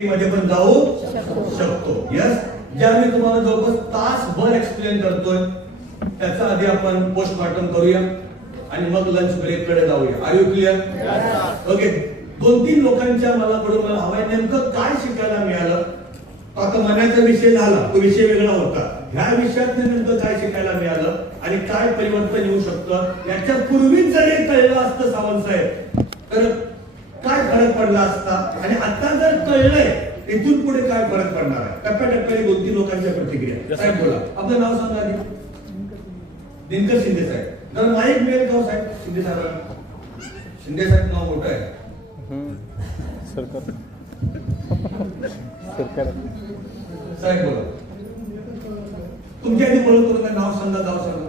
मध्ये पण जाऊ शकतो. यस, ज्या मी तुम्हाला जवळपास तासभर एक्सप्लेन करतोय त्याचा आधी आपण पोस्टमार्टम करूया आणि मग लंच ब्रेक कडे जाऊया. R you clear? ओके. 2-3 लोकांच्या मला हवाय नेमकं काय शिकायला मिळालं. आता मनाचा विषय झाला, तो विषय वेगळा होता. ह्या विषयात नेमकं काय शिकायला मिळालं आणि काय परिवर्तन येऊ शकतं याच्या पूर्वीच जरी कळलं असतं सावंत साहेब तर काय फरक पडला असता आणि आता जर कळलंय इथून पुढे काय फरक पडणार आहे. टप्प्याटप्प्याने 2-3 लोकांच्या प्रतिक्रिया. साहेब बोला, आपलं नाव सांगा आधी. दिनकर शिंदे साहेब. जर माईक मिळेल का साहेब? शिंदे साहेब. शिंदे साहेब नाव मोठं आहे. सरकार साहेब बोला. तुमच्या आधी बोलत होतं नाव सांगा, गाव सांगा.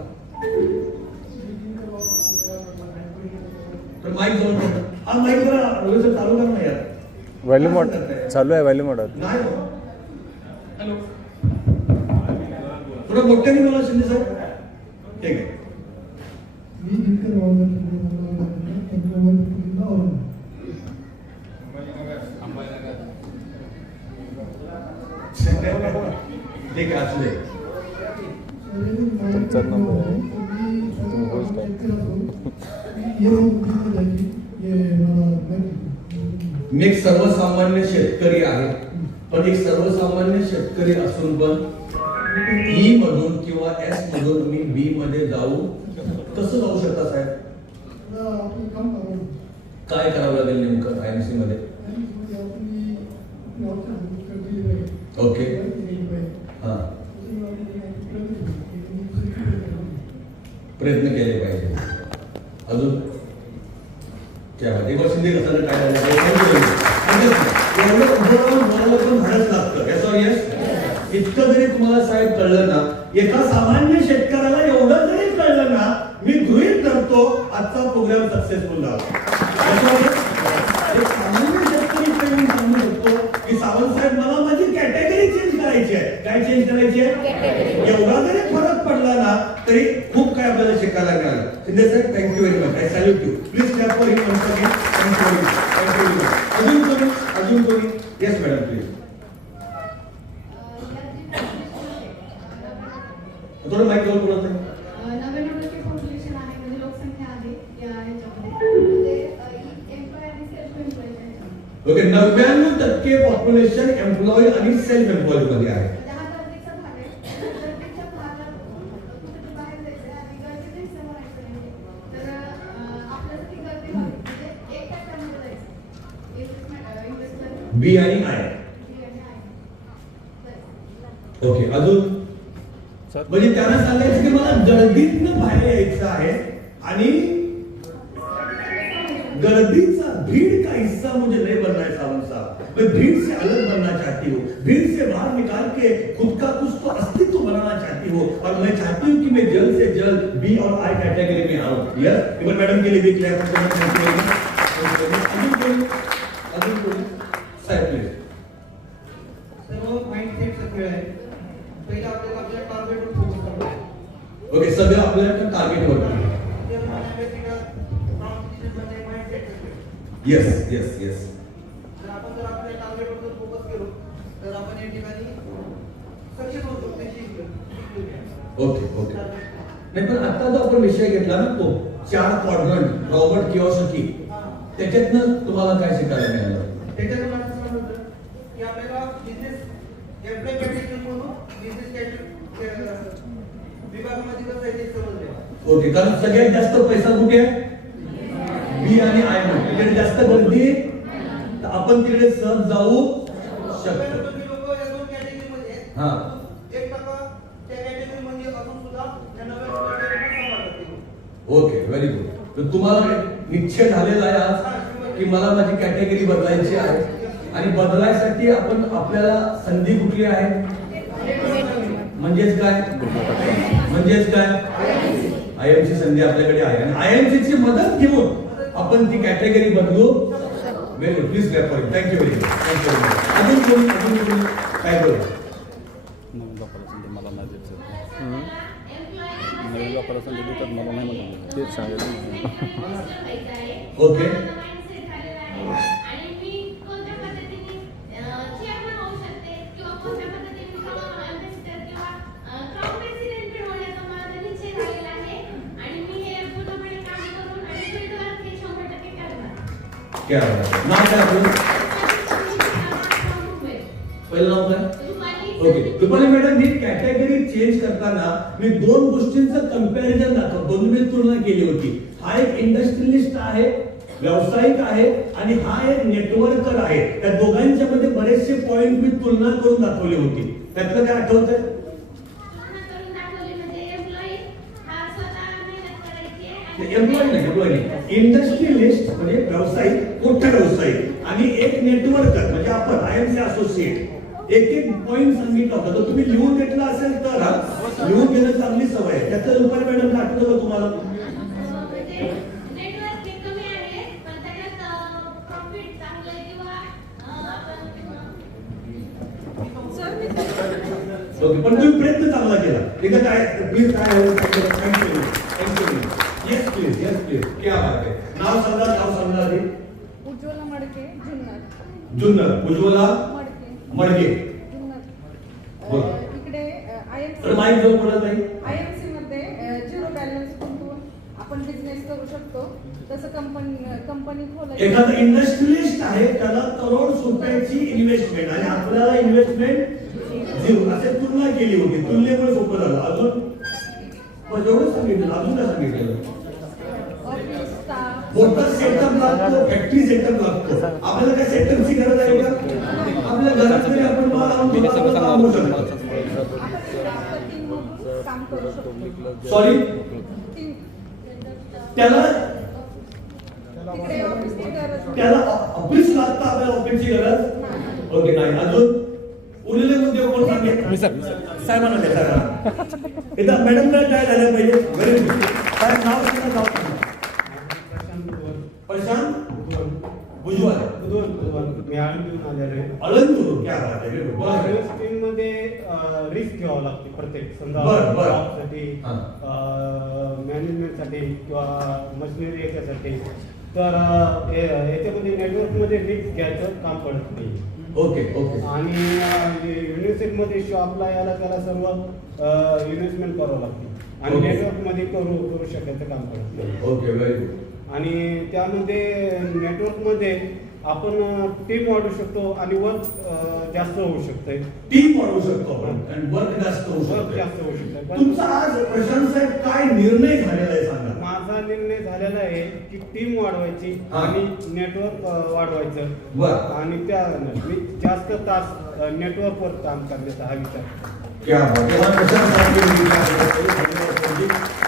तर माईक जवळ हा माईक जरा रोज चालू कर ना यार. व्हॉल्यूम मोड चालू आहे. व्हॉल्यूम मोड नाही. हॅलो, थोडं मोठ्याने मला शिंदे साहेब. ठीक आहे. ठीक आहे, असले तुमचा नंबर आहे. तुम्ही होस्ट मी एक सर्वसामान्य शेतकरी आहे, पण एक सर्वसामान्य शेतकरी असून पण ई मधून किंवा एस मधून मी बी मध्ये जाऊ कसं जाऊ शकता साहेब? काय करावं लागेल नेमकं आयएमसी मध्ये? ओके. हा, प्रयत्न केले पाहिजे. अजून क्या बात. एक वर्ष कसं काय इतकं जरी तुम्हाला साहेब कळलं ना, एका सामान्य शेतकऱ्याला एवढं जरी कळलं ना, मी गृहीत धरतो आजचा प्रोग्राम सक्सेसफुल झाला. एक सामान्य शेतकरी सांगू शकतो की सावंत साहेब मला माझी कॅटेगरी चेंज करायची आहे. काय चेंज करायची आहे? एवढा जरी फरक पडला ना तरी खूप काय आपल्याला शिकायला मिळालं. शिंदे साहेब, thank you very much. I salute you. Please clap for him once again. Thank you very much. अजून कोणी? Yes madam, please. थोडं माईक जवळ बोलत आहे. 99% पॉप्युलेशन आहे, म्हणजे लोकसंख्या आहे या ह्याच्यामध्ये. ओके, 99% पॉप्युलेशन एम्प्लॉय आणि सेल्फ एम्प्लॉय मध्ये आहे. बी आणि आय. ओके, अजून म्हणजे त्यांना सांगायचं की मला गर्दीतनं बाहेर यायचं आहे आणि गर्दीचा भीड़ का हिस्सा मुझे नहीं बनना है सावंत साहब. मैं भीड़ से अलग बनना चाहती हूँ. भीड़ से बाहर निकाल के खुद का कुछ तो अस्तित्व बनाना चाहती हूँ और मैं चाहती हूँ कि मैं जल्द से जल्द बी और आई कैटेगरी में आऊँ. यस, इमन मैडम के लिए भी क्लियर करना चाहिए. अजून कोणी साहेब प्लीज. सर्व माइंडसेट सगळे आहे. पहिला आपल्याला आपल्या टार्गेटवर फोकस करायचं आहे. ओके, सगळं आपल्याला टार्गेटवर. Yes yes yes. जर आपण आपल्या टार्गेटवर फोकस केलो तर आपण या ठिकाणी सक्सेस होऊ शकतो. Okay okay. नाही पण आता जो आपण विषय घेतला ना तो 4 क्वाड्रंट रॉबर्ट कियोसाकी, त्याच्यातनं तुम्हाला काय शिकायला मिळालं? त्याच्यातून असं समजलं की आपल्याला बिझनेस एम्प्लॉय कॅटेगरी म्हणून बिझनेस विभागामध्ये कसं आहे ते समजलं. ओके, कारण सगळ्यात जास्त पैसा कुठे आहे? बी आणि आय मध्ये. तिकडे जास्त गर्दी तर आपण तिकडे सहज जाऊ शकतो. लोक या 2 कॅटेगरीमध्ये आहेत. हा, 1% त्या कॅटेगरीमध्ये असून सुद्धा त्या 90% सांभाळतात. Okay, very good. तर तुम्हाला निश्चय झालेला आहे आज की मला माझी कॅटेगरी बदलायची आहे आणि बदलायसाठी आपण आपल्याला संधी कुठली आहे? म्हणजेच काय आयएमसी संधी आपल्याकडे आहे आणि आयएमसी ची मदत घेऊन आपण ती कॅटेगरी बदलू. Very good. Please clap for it. Thank you very much. Thank you very much. अजून कोणी काय बोलू? नवीन लोकांना संधी मला नाही द्यायचं. नवीन लोकांना संधी देतात मला नाही म्हणतात. तेच सांगायचं. ओके. आणि मी कोणत्या पद्धतीने क्या नाव काय आपलं? पहिलं नाव काय? ओके, रुपाली मॅडम, मी कॅटेगरी चेंज करताना मी दोन गोष्टींचं कंपॅरिझन दाखवतो, दोन मी तुलना केली होती. हा एक इंडस्ट्रियलिस्ट आहे, व्यावसायिक आहे, आणि हा एक नेटवर्कर आहे. त्या दोघांच्या मध्ये बरेचसे पॉइंट मी तुलना करून दाखवली होती. त्यातलं काय आठवतंय? एम्प्लॉई नाही, इंडस्ट्रियलिस्ट म्हणजे व्यावसायिक, मोठा व्यावसायिक, आणि एक नेटवर्कर म्हणजे आपण IMC असोसिएट. एक एक पॉइंट सांगितलं होतं, तर तुम्ही लिहून घेतला असेल तर लिहून घेणं चांगली सवय आहे. त्याचं रुपाली मॅडम आठवतं का तुम्हाला? ओके, पण तुम्ही प्रयत्न चांगला केला. ठीक आहे, काय प्लीज काय येस प्लीज, येस प्लीज, क्या बात आहे. नाव सांगा आधी. उज्ज्वला मडके, जुन्नर. उज्ज्वला मडके. बोला. इकडे तर माईक जवळ बोलत नाही. IMC मध्ये झिरो बॅलन्स गुंतवून आपण बिझनेस करू शकतो. तसं कंपनी खोलायची. एखादा इंडस्ट्रियलिस्ट आहे, त्याला करोड रुपयाची इन्व्हेस्टमेंट आणि आपल्याला इन्व्हेस्टमेंट झिरो, असे तुलना केली होती. तुलनेमुळे सोपं झालं. अजून एवढं सांगितलं, अजून काय सांगितलं? ऑफिस स्टाफ, मोठा सेटअप लागतो, फॅक्टरी सेटअप लागतो. आपल्याला काय सेटअपची गरज आहे का? आपल्या घरात जरी आपण माल आणून काम होऊ शकतो. आपण टीममधून काम करू शकतो. सॉरी, टीम त्याला तिकडे ऑफिसची गरज त्याला ऑफिस लागतं, आपल्याला ऑफिसची गरज. ओके, नाही. अजून उरलेले मुद्दे कोण सांगेल? साहेबांना द्या, साहेबांना. एकदा मॅडमला काय झालं पाहिजे? Very good. काय नाव सांगा, नाव सांगा. प्रशांत भुजबळ. मी आळंदीहून आलेलो आहे. आळंदीहून. क्या बात आहे. बोला. मध्ये रिस्क घ्यावं लागते प्रत्येक, समजा बरं, बरं. जॉबसाठी, मॅनेजमेंटसाठी किंवा मशिनरी याच्यासाठी. तर याच्यामध्ये नेटवर्कमध्ये रिस्क घ्यायचं काम पडत नाही. Okay okay. आणि युनिव्हर्सिटीमध्ये शॉपला यायला त्याला सर्व इन्व्हेस्टमेंट करावं लागते आणि Okay. नेटवर्कमध्ये करू शकायचं काम पडत नाही. Okay, very good. आणि त्यामध्ये नेटवर्कमध्ये आपण टीम वाढू शकतो आणि वर्क जास्त होऊ शकतंय. टीम वाढवू शकतो आपण आणि वर्क जास्त होऊ वर्क शकतो. जास्त होऊ शकतंय. पण तुमचा आज प्रशांत साहेब काय निर्णय झालेला आहे सांगा. माझा निर्णय झालेला आहे की टीम वाढवायची हा. आणि नेटवर्क वाढवायचं. बरं. आणि त्या मी जास्त तास नेटवर्कवर काम करण्याचा हा विचार करतो. क्या बात आहे. मला प्रशांत साहेब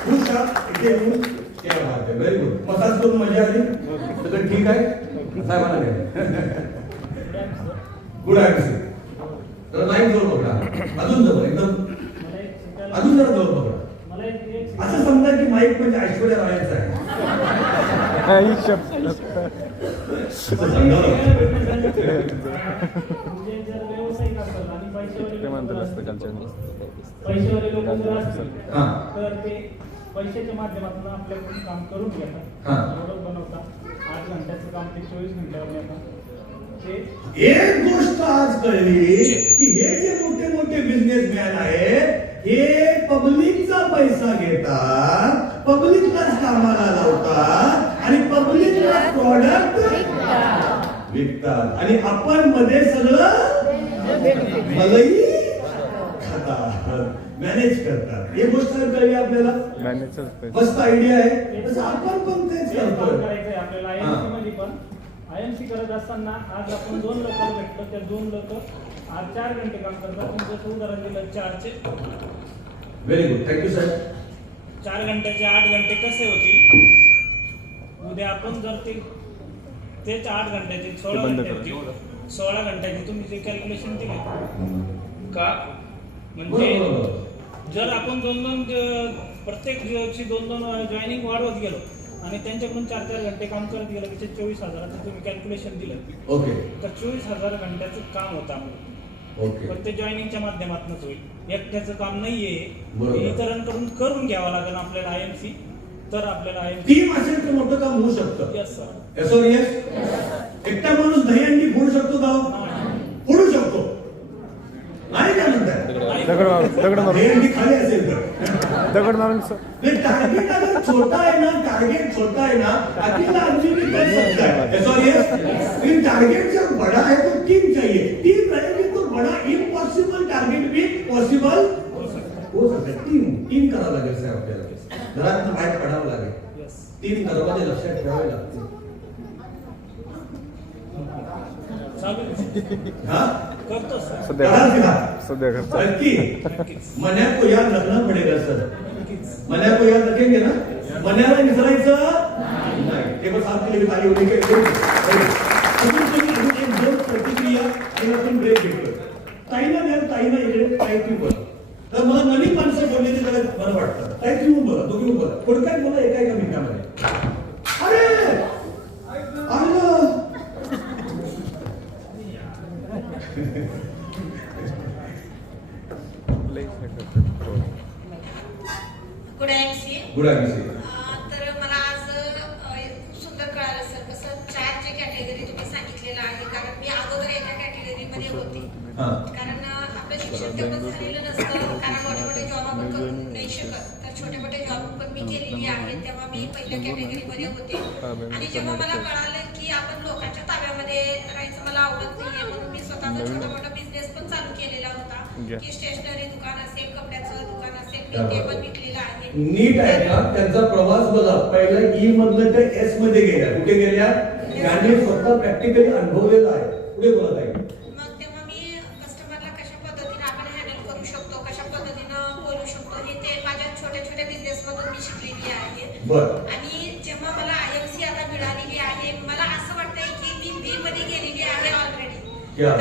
खुश आहात इथे येऊन. क्या बात आहे. Very good. मसाज करून मजा आली. सगळं ठीक आहे. साहेबांना द्या. गुड आहे. तर नाही जवळ पकडा. अजून जवळ एकदम, अजून जरा जवळ पकडा. असं समजा की माईक म्हणजे ऐश्वर्या रायांचा आहे. असं समजा. पैसेवाले लोक जर असतील हां. तर ते पैशाच्या माध्यमातून आपल्याकडून काम करून घेतात. हां. प्रोडक्ट बनवतात. 8 घंट्याचं काम ते 24 घंट्यावर येतात. ते एक गोष्ट आज कळली की हे जे मोठे मोठे बिझनेसमॅन आहेत, हे पब्लिकचा पैसा घेतात, पब्लिकलाच कामाला लावतात आणि पब्लिकला प्रॉडक्ट विकतात आणि आपण मध्ये सगळं मलई खातात, मॅनेज करतात. ही गोष्ट कळली आपल्याला. मस्त आयडिया आहे. तसं आपण पण तेच काम करतोय. करायचंय आपल्याला. IMC मध्ये पण IMC करत असताना आज आपण 2 लोकांना भेटलो, त्या 2 लोक आज 4 घंटे काम करतात. तुमचं उदाहरण दिलं 4चे. Very good. Thank you sir. 4 घंट्याचे 8 घंटे कसे होतील? उद्या आपण जर तेच 8 घंट्याचे 16 घंट्याचे 16 घंट्याचे तुम्ही जे कॅल्क्युलेशन केले का, म्हणजे जर आपण 2-2 प्रत्येक दिवशी 2-2 जॉईनिंग वाढवत गेलो आणि त्यांच्याकडून 4-4 घंटे काम करत गेलं की 24,000चं तुम्ही कॅल्क्युलेशन दिलं ओके तर 24,000 घंट्याचं काम होतं आपलं. ओके. पण ते जॉईनिंगच्या माध्यमातूनच होईल. एकट्याचं काम नाहीये. बरोबर. इतरांकडून करून घ्यावं लागेल आपल्याला IMC. तर आपल्याला IMC टीम असेल तर मोठं काम होऊ शकतं. Yes sir. येस और येस. एकटा माणूस दही अंडी फोडू शकतो का? फोडू शकतो. नाही काय म्हणताय? दगड मारून भेंडी खाली असेल तर दगड मारून सर टारगेट अगर छोटा है ना, टारगेट छोटा है ना, अकेला आदमी भी कर सकता है, सॉरी, लेकिन टारगेट जब बड़ा है तो टीम चाहिए, टीम रहेगी तो बड़ा इम्पॉसिबल टारगेट भी पॉसिबल हो सकता है. टीम करावं लागेल साहेब आपल्याला, घरात बाहेर पडावं लागेल, येस 3 दरवाजे लक्षात ठेवावे लागतील. चालू आहे. हा करतो सर. सध्या कराल का? सध्या करतो. नक्की नक्कीच मन्या को याद रखना पडेगा सर. नक्कीच. मन्या को याद रखेंगे ना, मन्याला विसरायचं नाही. ते बस आपली लेडी ताली होती की अजून एक दोन प्रतिक्रिया आणि आपण ब्रेक घेतो. ताईला द्या, ताईला इकडे ताई तुम्ही बोला. तर मला नवीन माणसं बोलले ते जरा बरं वाटतं. ताई तुम्ही बोला, दोघी बोला, थोडक्यात बोला एका मिनिटामध्ये. अरे आलं गुड सी गुड आहे तर मला आज खूप सुंदर कळालं सर, कसं 4 जे कॅटेगरी तुम्ही सांगितलेलं आहे, कारण मी अगोदर एका कॅटेगरीमध्ये होते. हा कारण आपलं शिक्षण तेवढं झालेलं नसतं, कारण मोठे मोठे जॉब आपण करू नाही शकत, तर छोटे मोठे जॉब पण मी केलेली आहे. तेव्हा मी पहिल्या कॅटेगरीमध्ये होते आणि जेव्हा मला कळालं की आपण लोकांच्या ताब्यामध्ये राहायचं मला आवडत नाहीये, म्हणून मी स्वतःचा छोटा मोठा बिझनेस पण चालू केलेला होता, की स्टेशनरी दुकान असेल, कपड्याचं दुकान असेल, मी ते पण विकलेलं आहे. नीट आहे का त्यांचा प्रवास बघा. पहिला ई मधलं त्या एस मध्ये गेल्या, कुठे गेल्या, त्यांनी स्वतः प्रॅक्टिकली अनुभवलेलं आहे. पुढे बोलत आहे. मग तेव्हा मी कस्टमरला कशा पद्धतीने आपण हँडल करू शकतो, कशा पद्धतीनं बोलू शकतो, हे ते माझ्या छोट्या छोट्या बिझनेस मधून मी शिकलेली आहे. बर आणि जेव्हा मला IMC आता मिळालेली आहे, मला असं वाटतंय की मी बी मध्ये गेलेली आहे ऑलरेडी. क्या बात.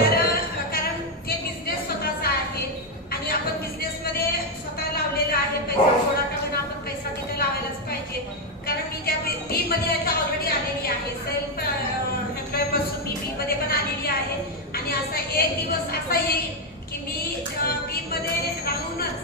तर कारण ते बिझनेस स्वतःचा आहे आणि आपण बिझनेस मध्ये स्वतः लावलेला आहे. पैसा थोडा का म्हणून आपण पैसा तिथे लावायलाच पाहिजे, कारण मी त्या बी मध्ये आता ऑलरेडी आलेली आहे. सेल्फ एम्प्लॉय पासून मी बी मध्ये पण आलेली आहे आणि असा एक दिवस असा येईल की मी बी मध्ये राहूनच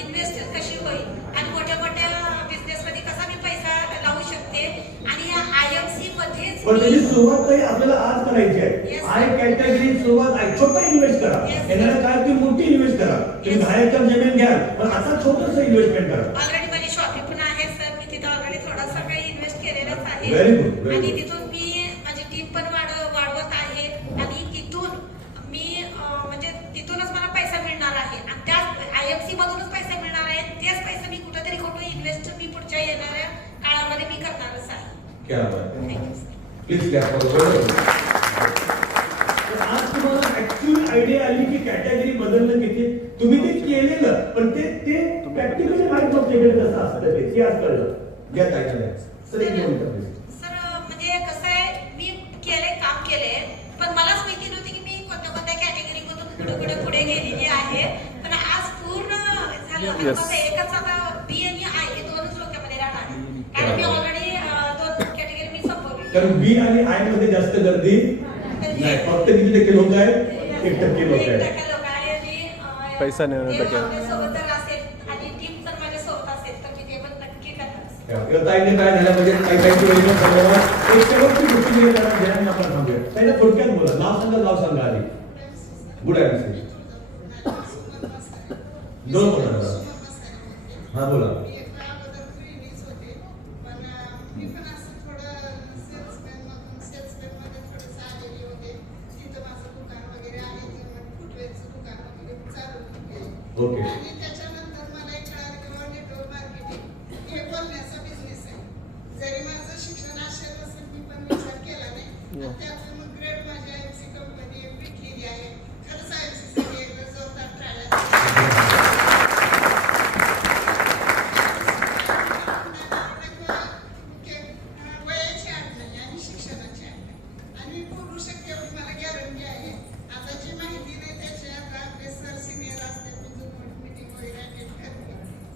इन्व्हेस्ट कशी होईल आणि मोठ्या मोठ्या बिझनेस मध्ये कसा मी पैसा लावू शकते आणि या IMC मध्येच पण त्याची मी सुरुवात तरी आपल्याला आज करायची आहे. Yes. आय कॅटेगरी सुरुवात आहे, छोटा इन्व्हेस्ट करा. Yes. येणाऱ्या काळात तुम्ही मोठी इन्व्हेस्ट करा. तुम्ही Yes. 10 एकर जमीन घ्या, पण आता छोटंसं इन्व्हेस्टमेंट करा. ऑलरेडी माझी शॉपिंग पण आहे सर, मी तिथं ऑलरेडी थोडासा काही इन्व्हेस्ट केलेलाच आहे. Very good, very आणि good. तिथून मी माझी टीम पण वाढवत आहे आणि तिथून मी म्हणजे तिथूनच मला पैसा मिळणार आहे आणि त्याच IMC मधूनच पैसा मिळणार आहे. तेच पैसे मी कुठेतरी इन्व्हेस्ट मी पुढच्या येणाऱ्या काळामध्ये मी करणारच आहे. क्या बात आहे. Thank you sir. प्लीज क्या करो. आज तुम्हाला ऍक्च्युअल आयडिया आली की कॅटेगरी बदलणं किती. तुम्ही ते केलेलं, पण ते प्रॅक्टिकली माहित नव्हतं इकडे कसं असतं ते आज कळलं. घ्या काय करायचं सर, एक मिनिट प्लीज. सर म्हणजे कसं आहे, मी काम केलंय, पण मलाच माहिती नव्हती की मी कोणत्या कॅटेगरी मधून पुढे गेलेली आहे. पण आज पूर्ण झालं. आता Yes. माझं एकच आता बी आणि आय हे दोनच डोक्यामध्ये राहणार आहे. कारण मी ऑलरेडी 2 कॅटेगरी मी संपवली. कारण बी आणि आय मध्ये जास्त गर्दी नाही, फक्त किती टक्के लोक आहेत, 1% लोक 1% आहेत. लोक आहे आणि पैसा नाही ते टक्के. माझ्यासोबत जर असेल आणि टीम जर माझ्यासोबत असेल तर मी ते पण नक्की करणार. ताईने काय झालं म्हणजे काही वेळेला संदर्भात एक शेवटची गोष्ट घेण्याने आपण थांबूया. ताईला थोडक्यात बोला, नाव सांगा आधी. गुड आहे दोन बोला. हा बोला. ओके. आणि त्याच्यानंतर मला एक कळालं की मला नेटवर्क मार्केटिंग हे बोलण्याचा बिझनेस आहे. जरी माझं शिक्षण असेल असेल, मी पण विचार केला नाही. त्यातून मग ग्रेड माझी IMC कंपनी भेटलेली आहे. खरंच IMC साठी एकदा जोरदार टाळ्या. वयाची अट नाही आणि शिक्षणाची अट नाही आणि मी बोलू शकते एवढी मला गॅरंटी आहे. आता जी माहिती नाही त्याची आता आपले सर सिनियर असतात, मीटिंग वगैरे अटेंड करते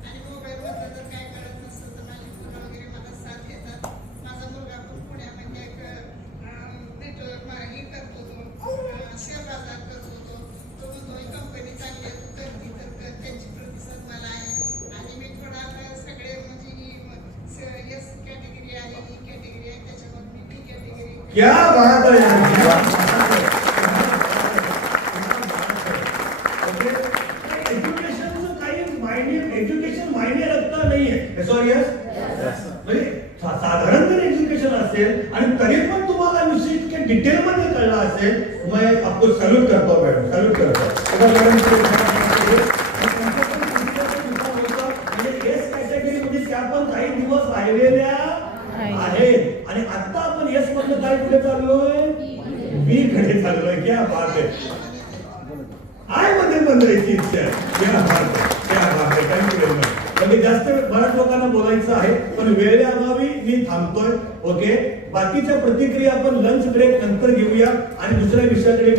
आणि मोबाईलमधलं जर काय कळत नसतं तर माझी मुलं वगैरे मला साथ देतात. माझा मुलगा पण पुण्यामध्ये एक नेटवर्क हे करतो, तो शेअर बाजार करतो. तो म्हणतो ही कंपनी चांगली आहे, तू करती तर कर. त्यांची प्रतिसाद मला आहे आणि मी थोडा सगळे म्हणजे एस कॅटेगरी आहे, ही कॅटेगरी आहे, त्याच्यामध्ये मी बी कॅटेगरी. क्या बात है. आणि तरी पण तुम्हाला विषय इतक्या डिटेलमध्ये कळला असेल, मग आपण सल्यूट करतो मॅडम, सल्यूट करतो. म्हणजे एस कॅटेगरीमध्ये त्या पण काही दिवस राहिलेल्या आहेत आणि आता आपण एस मधलं काय पुढे चाललोय, बी कडे चाललोय. क्या बात आहे. आय मध्ये बनवायची इच्छा आहे. क्या बात आहे, क्या बात आहे. Thank you very much. म्हणजे जास्त बऱ्याच लोकांना बोलायचं आहे पण वेळेअभावी मी थांबतोय. ओके, बाकीच्या प्रतिक्रिया आपण लंच ब्रेक नंतर घेऊया आणि दुसऱ्या विषयाकडे